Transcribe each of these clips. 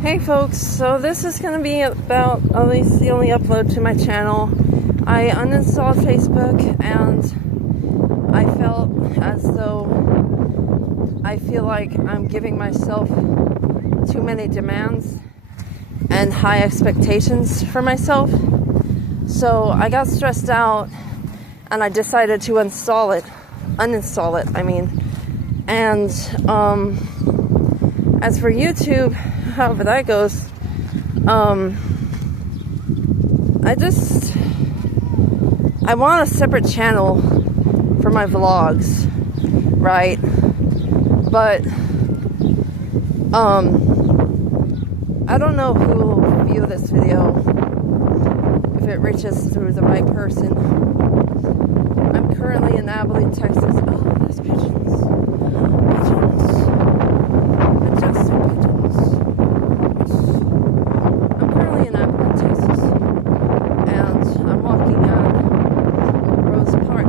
Hey folks, so this is going to be about at least the only upload to my channel. I uninstalled Facebook and I felt as though I feel like I'm giving myself too many demands and high expectations for myself. So I got stressed out and I decided to uninstall it. And as for YouTube, however that goes, I want a separate channel for my vlogs, right? But I don't know who will view this video, if it reaches through the right person. I'm currently in Abeline, Texas. Oh, there's pigeons. Majestic pigeons. I'm currently in Abeline, Texas, and I'm walking at Rose Park.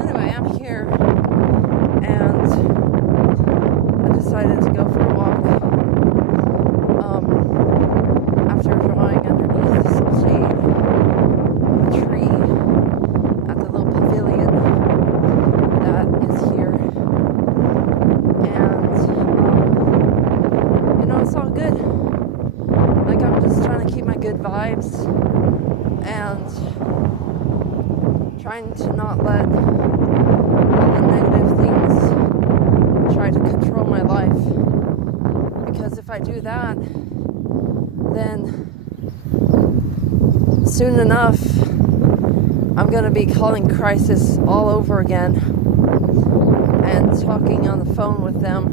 Anyway, I'm here, and I decided to go for a walk after drawing underneath some shade of a tree at the little pavilion that is here. And it's all good. Like, I'm just trying to keep my good vibes and trying to not let all the negative things try to control my life, because if I do that, then soon enough I'm going to be calling crisis all over again and talking on the phone with them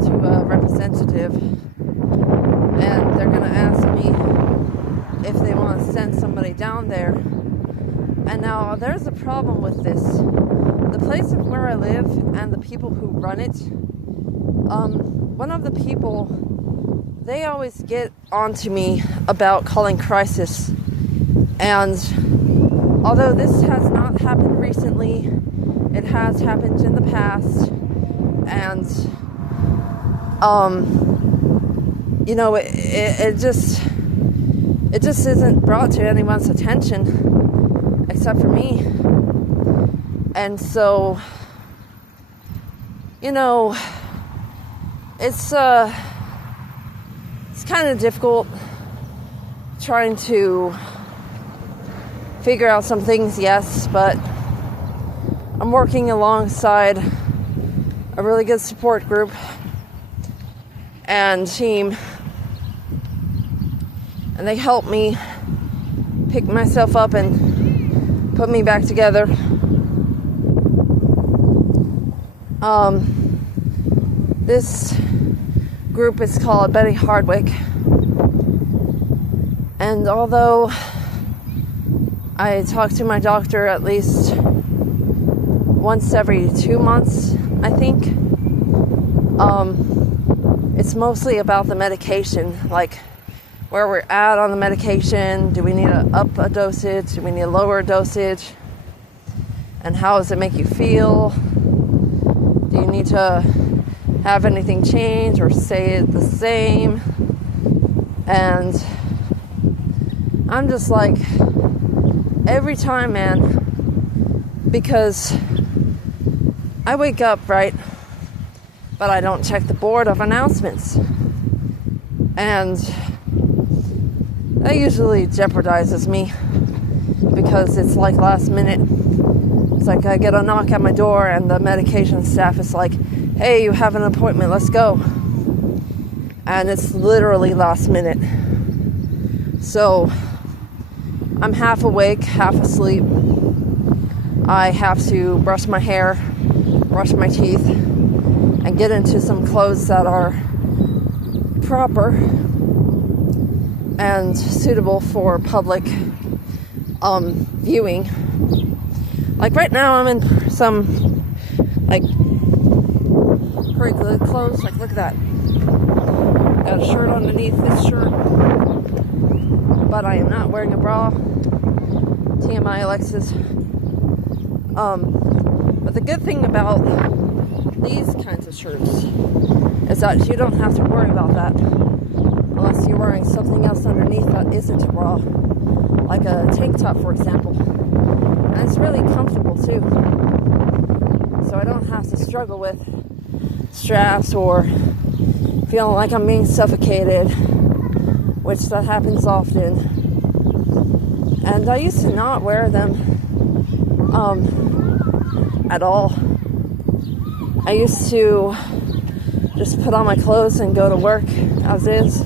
to a representative, and they're going to ask me if they want to send somebody down there. And now there's a problem with this. The place of where I live and the people who run it, one of the people, they always get onto me about calling crisis. And although this has not happened recently, it has happened in the past. And, it just isn't brought to anyone's attention except for me. And so, it's kind of difficult trying to figure out some things, yes, but I'm working alongside a really good support group and team, and they help me pick myself up and put me back together. This group is called Betty Hardwick, and although I talk to my doctor at least once every 2 months, I think, it's mostly about the medication, like where we're at on the medication. Do we need to up a dosage? Do we need to lower a dosage? And how does it make you feel? Do you need to have anything change or stay the same? And I'm just like, every time, man, because I wake up, right, but I don't check the board of announcements, and that usually jeopardizes me, because it's like last minute. It's like I get a knock at my door and the medication staff is like, hey, you have an appointment, let's go. And it's literally last minute. So I'm half awake, half asleep. I have to brush my hair, brush my teeth, and get into some clothes that are proper and suitable for public viewing. Like right now I'm in some like pretty good clothes. Like, look at that. Got a shirt underneath this shirt, but I am not wearing a bra. TMI, Alexis. But the good thing about these kinds of shirts is that you don't have to worry about that unless you're wearing something else underneath that isn't a bra, like a tank top, for example. And it's really comfortable too, so I don't have to struggle with straps or feeling like I'm being suffocated, which that happens often. And I used to not wear them at all. I used to just put on my clothes and go to work as is.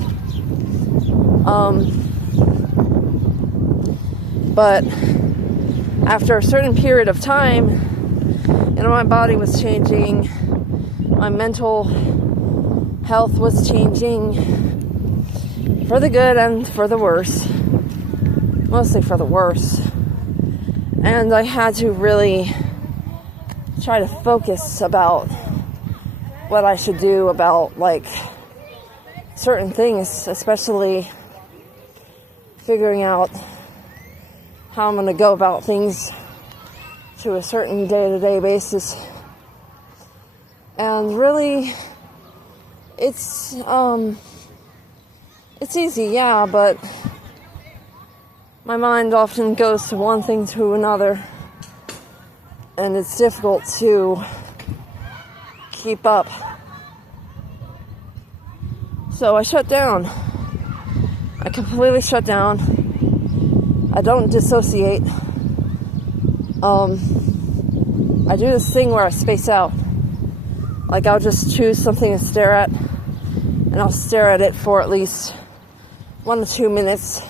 But after a certain period of time, my body was changing, my mental health was changing, for the good and for the worse, mostly for the worse. And I had to really try to focus about what I should do about, like, certain things, especially figuring out how I'm going to go about things to a certain day-to-day basis. And really, it's easy, yeah, but my mind often goes to one thing to another, and it's difficult to keep up. So I shut down. I completely shut down. I don't dissociate. I do this thing where I space out. Like, I'll just choose something to stare at, and I'll stare at it for at least 1 to 2 minutes,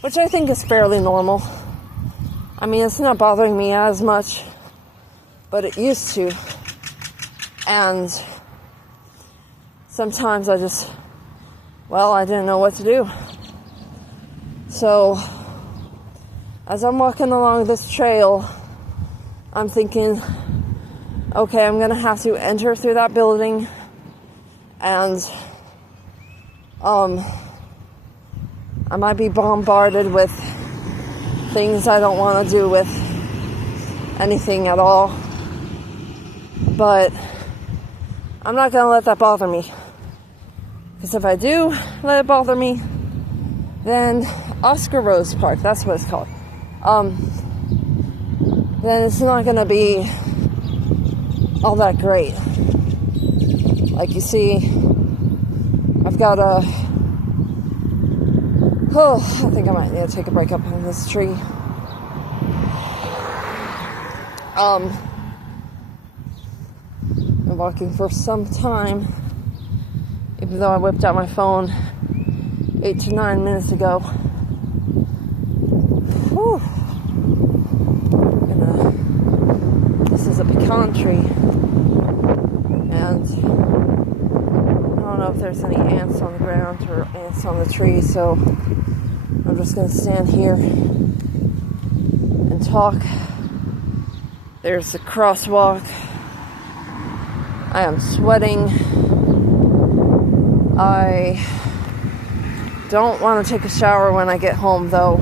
which I think is fairly normal. I mean, it's not bothering me as much, but it used to. And sometimes I didn't know what to do. So, as I'm walking along this trail, I'm thinking, okay, I'm gonna have to enter through that building, and I might be bombarded with things I don't want to do with anything at all, but I'm not gonna let that bother me, because if I do let it bother me, then Oscar Rose Park, that's what it's called, then it's not gonna be all that great. Like, you see, I've got I think I might need to take a break up on this tree. Been walking for some time, even though I whipped out my phone 8 to 9 minutes ago. Whew. This is a pecan tree, and I don't know if there's any ants on the ground or ants on the tree, so I'm just going to stand here and talk. There's the crosswalk. I am sweating. I don't want to take a shower when I get home, though,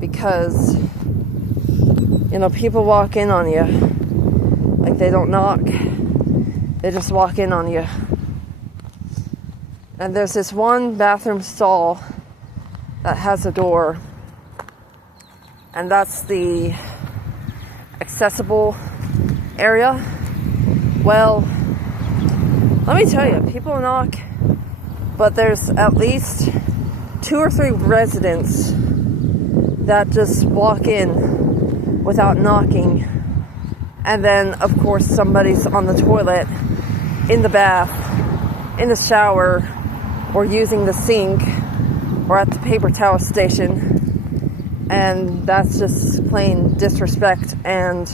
because, people walk in on you. Like, they don't knock. They just walk in on you. And there's this one bathroom stall that has a door, and that's the accessible area. Well, let me tell you, people knock, but there's at least 2 or 3 residents that just walk in without knocking, and then of course somebody's on the toilet, in the bath, in the shower, or using the sink, or at the paper towel station, and that's just plain disrespect and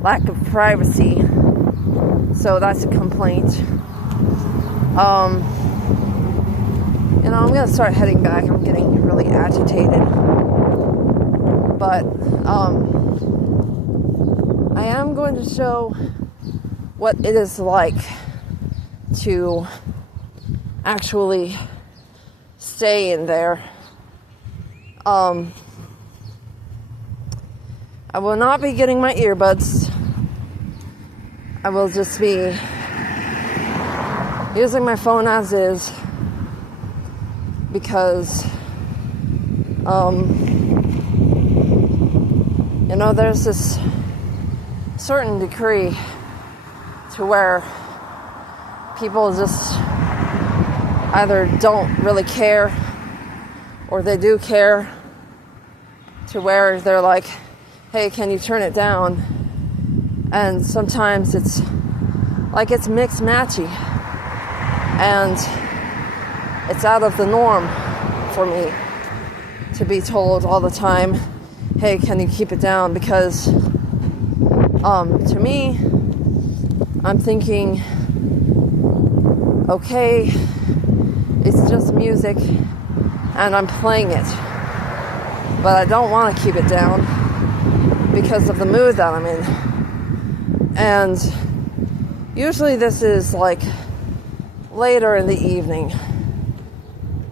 lack of privacy. So that's a complaint. I'm gonna start heading back. I'm getting really agitated, but I am going to show what it is like to actually stay in there. I will not be getting my earbuds. I will just be using my phone as is, because there's this certain degree to where people just either don't really care or they do care, to where they're like, hey, can you turn it down? And sometimes it's like it's mixed matchy, and it's out of the norm for me to be told all the time, hey, can you keep it down? Because to me, I'm thinking, okay, it's just music and I'm playing it, but I don't want to keep it down because of the mood that I'm in. And usually this is like later in the evening,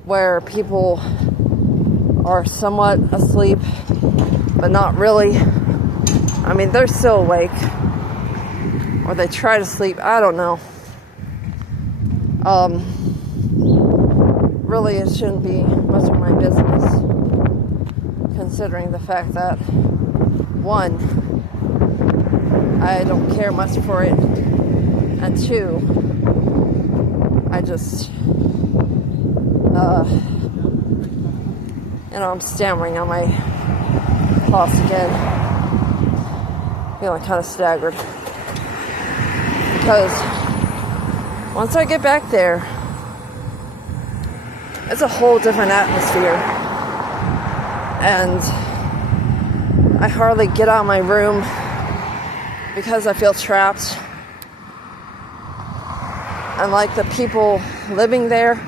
where people are somewhat asleep, but not really. I mean, they're still awake, or they try to sleep. I don't know. Really, it shouldn't be much of my business, considering the fact that, one, I don't care much for it, and two, I just, I'm stammering on my thoughts again, feeling kind of staggered, because once I get back there, it's a whole different atmosphere, and I hardly get out of my room because I feel trapped. And like the people living there,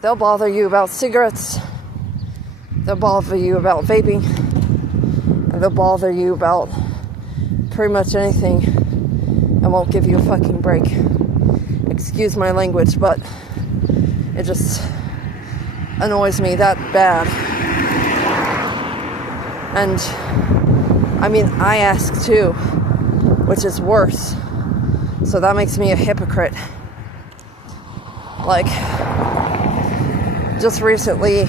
they'll bother you about cigarettes, they'll bother you about vaping, and they'll bother you about pretty much anything and won't give you a fucking break. Excuse my language, but it just annoys me that bad. And I mean, I ask too, which is worse. So that makes me a hypocrite. Like, just recently,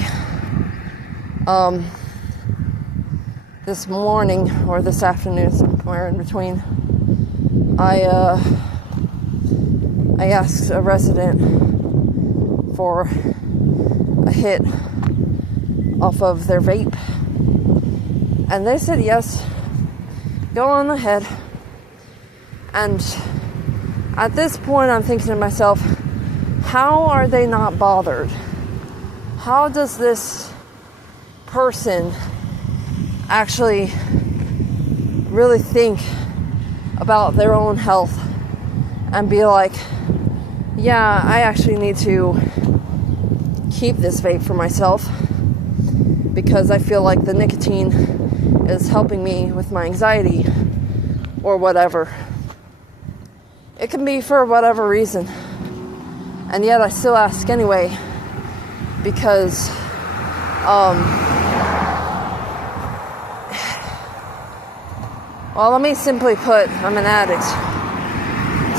this morning or this afternoon, somewhere in between, I asked a resident for a hit off of their vape, and they said yes, go on ahead. And at this point, I'm thinking to myself, how are they not bothered? How does this person actually really think about their own health and be like, yeah, I actually need to keep this vape for myself because I feel like the nicotine is helping me with my anxiety or whatever. It can be for whatever reason. And yet I still ask anyway, because well, let me simply put, I'm an addict.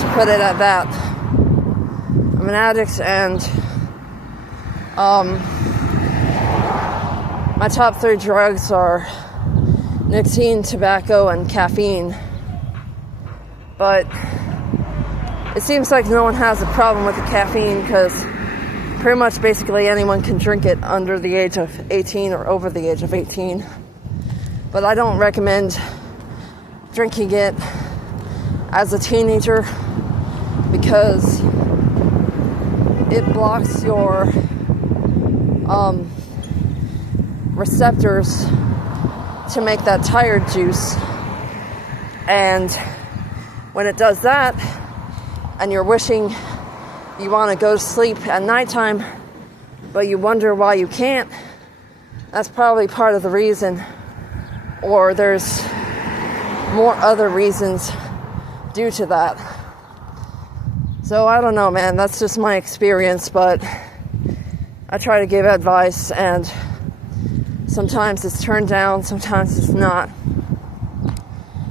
To put it at that. I'm an addict, and my top 3 drugs are nicotine, tobacco, and caffeine. But it seems like no one has a problem with the caffeine, because pretty much basically anyone can drink it under the age of 18 or over the age of 18. But I don't recommend drinking it as a teenager, because it blocks your receptors to make that tired juice. And when it does that, and you're wishing you want to go to sleep at nighttime, but you wonder why you can't, that's probably part of the reason. Or there's more other reasons due to that. So I don't know, man. That's just my experience, but I try to give advice, and sometimes it's turned down, sometimes it's not.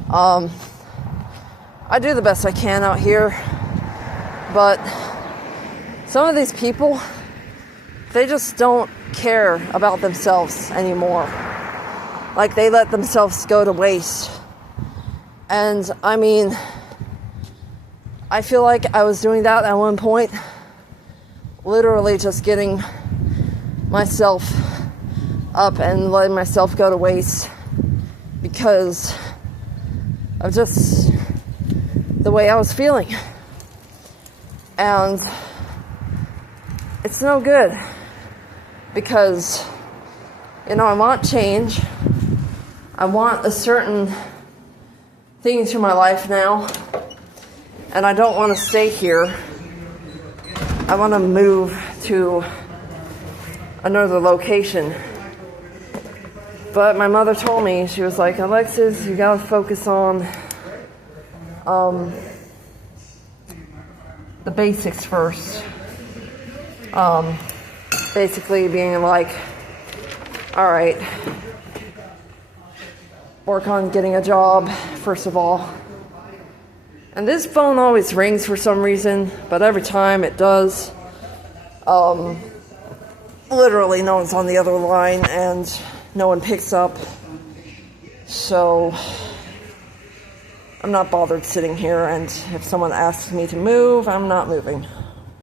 I do the best I can out here, but some of these people, they just don't care about themselves anymore. Like, they let themselves go to waste. And I mean, I feel like I was doing that at one point, literally just getting myself up and letting myself go to waste because of just the way I was feeling. And it's no good because, you know, I want change. I want a certain thing to my life now, and I don't want to stay here. I want to move to another location. But my mother told me, she was like, Alexis, you gotta focus on the basics first. Basically being like, all right, work on getting a job, first of all. And this phone always rings for some reason, but every time it does, literally no one's on the other line and no one picks up. So I'm not bothered sitting here, and if someone asks me to move, I'm not moving.